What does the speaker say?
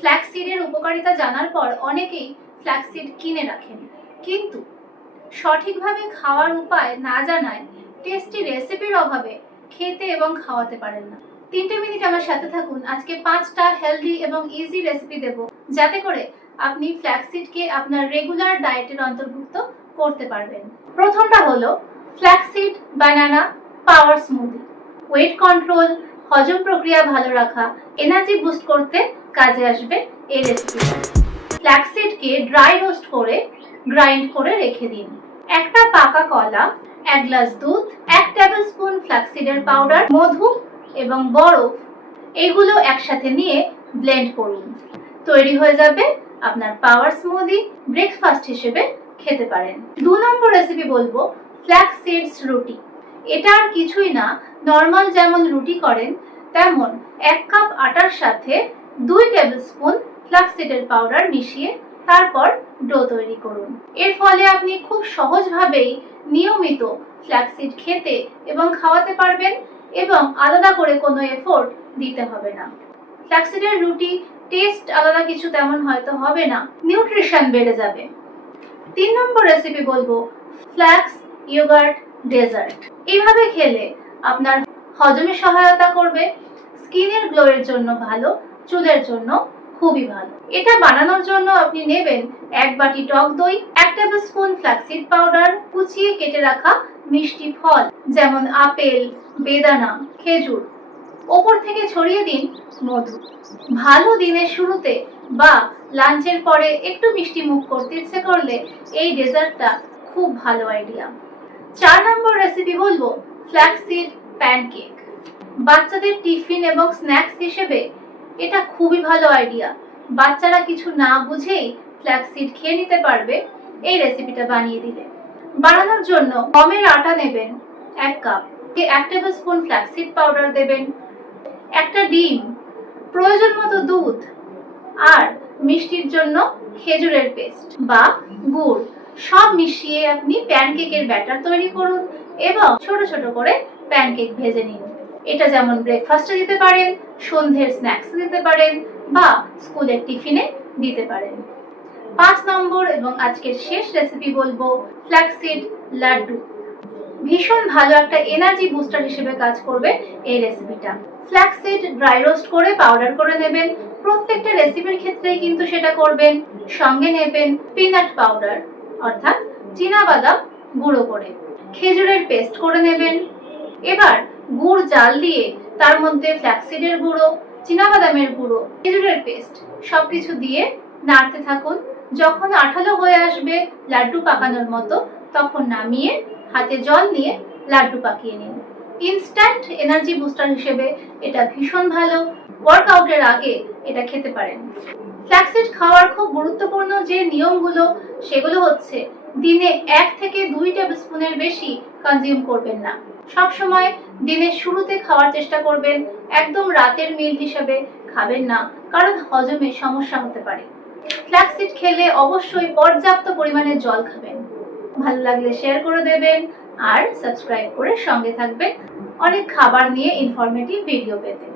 ফ্ল্যাক্সিডের উপকারিতা জানার পর অনেকেই ফ্ল্যাক্সিড কিনে রাখেন, কিন্তু সঠিকভাবে খাওয়ার উপায় না জানায় টেস্টি রেসিপির অভাবে খেতে এবং খাওয়াতে পারেন না। 3 মিনিট আমার সাথে থাকুন। আজকে 5টা হেলদি এবং ইজি রেসিপি দেব, যাতে করে আপনি ফ্ল্যাক্সিডকে আপনার রেগুলার ডায়েটের অন্তর্ভুক্ত করতে পারবেন। প্রথমটা হলো ফ্ল্যাক্সিড বানানা পাওয়ার স্মুদি। ওয়েট কন্ট্রোল, হজম প্রক্রিয়া ভালো রাখা, এনার্জি বুস্ট করতে কাজে আসবে এই রেসিপিটা। ফ্ল্যাক্সিডকে ড্রাই রোস্ট করে গ্রাইন্ড করে রেখে দিন। একটা পাকা কলা, 1 গ্লাস দুধ, 1 টেবিল স্পুন ফ্ল্যাক্সিডের পাউডার, মধু এবং বরফ এগুলো একসাথে নিয়ে ব্লেন্ড করুন। তৈরি হয়ে যাবে আপনার পাওয়ার স্মুদি। ব্রেকফাস্ট হিসেবে খেতে পারেন। 2 নম্বর রেসিপি বলবো ফ্ল্যাক্স সিডস রুটি। এটা আর কিছুই না, নর্মাল যেমন রুটি করেন তেমন 1 কাপ আটার সাথে 2 টেবিল স্পুন ফ্ল্যাক্সিডের পাউডার মিশিয়ে তারপর ডো তৈরি করুন। এর ফলে আপনি খুব সহজভাবেই নিয়মিত ফ্ল্যাক্সিড খেতে এবং খাওয়াতে পারবেন এবং আলাদা করে কোনো এফোর্ট দিতে হবে না। ফ্ল্যাক্সিডের রুটি টেস্ট আলাদা কিছু তেমন হয়তো হবে না, নিউট্রিশন বেড়ে যাবে। 3 নম্বর রেসিপি বলবো ফ্ল্যাক্স ইয়োগার্ট ডেজার্ট। এইভাবে খেলে আপনার হজমে সহায়তা করবে, স্কিনের গ্লোয়ের জন্য ভালো, চুলের জন্য খুবই ভালো। এটা বানানোর জন্য আপনি নেবেন 1 বাটি টক দই, 1 টেবিল স্পুন ফ্ল্যাক্সিড পাউডার, কুচিয়ে কেটে রাখা মিষ্টি ফল যেমন আপেল, বেদানা, খেজুর, ওপর থেকে ছড়িয়ে দিন মধু। ভালো দিনের শুরুতে বা লাঞ্চের পরে একটু মিষ্টি মুখ করতে ইচ্ছে করলে এই ডেজার্টটা খুব ভালো আইডিয়া। 4 নম্বর রেসিপি বলবো ফ্ল্যাক্সিড প্যানকেক। বাচ্চাদের টিফিন এবং স্ন্যাক্স হিসেবে এটা খুবই ভালো আইডিয়া। বাচ্চারা কিছু না বুঝেই ফ্ল্যাক্সিড খেয়ে নিতে পারবে এই রেসিপিটা বানিয়ে দিলে। বানানোর জন্য গমের আটা নেবেন 1 cup, 1 table spoon flaxseed powder দেবেন, একটা ডিম, প্রয়োজন মতো দুধ আর মিষ্টির জন্য খেজুরের পেস্ট বা গুড় সব মিশিয়ে আপনি প্যানকেকের ব্যাটার তৈরি করুন এবং ছোট ছোট করে প্যানকেক ভেজে নিন। এটা যেমন ব্রেকফাস্টে দিতে পারেন, সন্ধ্যের স্ন্যাক্সে দিতে পারেন বা স্কুলের টিফিনে দিতে পারেন। 5 নম্বর এবং আজকের শেষ রেসিপি বলবো ফ্ল্যাক্সিড লাড্ডু। ভীষণ ভালো একটা এনার্জি বুস্টার হিসেবে কাজ করবে এই রেসিপিটা। ফ্ল্যাক্সিড ড্রাই রোস্ট করে পাউডার করে নেবেন। প্রত্যেকটা রেসিপির ক্ষেত্রেই কিন্তু সেটা করবেন। সঙ্গে নেবেন পিনাট পাউডার অর্থাৎ চীনাবাদাম গুঁড়ো করে, খেজুরের পেস্ট করে নেবেন। এবার গুড় জাল দিয়ে তার মধ্যে ফ্ল্যাক্সিডের গুঁড়ো, চীনাবাদামের গুঁড়ো, খেজুরের পেস্ট সবকিছু দিয়ে নাড়তে থাকুন। যখন আঠালো হয়ে আসবে লাড্ডু পাকানোর মতো, তখন নামিয়ে হাতে জল নিয়ে লাড্ডু পাকিয়ে নিন। ইনস্ট্যান্ট এনার্জি বুস্টার হিসেবে এটা ভীষণ ভালো। ওয়ার্কআউটের আগে এটা খেতে পারেন। ফ্ল্যাক্সিড খাওয়ার খুব গুরুত্বপূর্ণ যে নিয়মগুলো, সেগুলো হচ্ছে দিনে 1 থেকে 2 টেবিল স্পুনের বেশি কনজিউম করবেন না। সবসময় দিনের শুরুতে খাওয়ার চেষ্টা করবেন, একদম রাতের মিল হিসেবে খাবেন না, কারণ হজমে সমস্যা হতে পারে। ফ্ল্যাক্সিড খেলে অবশ্যই পর্যাপ্ত পরিমাণে জল খাবেন। ভালো লাগলে শেয়ার করে দেবেন আর সাবস্ক্রাইব করে সঙ্গে থাকবেন অনেক খাবার নিয়ে ইনফরমেটিভ ভিডিও পেতে।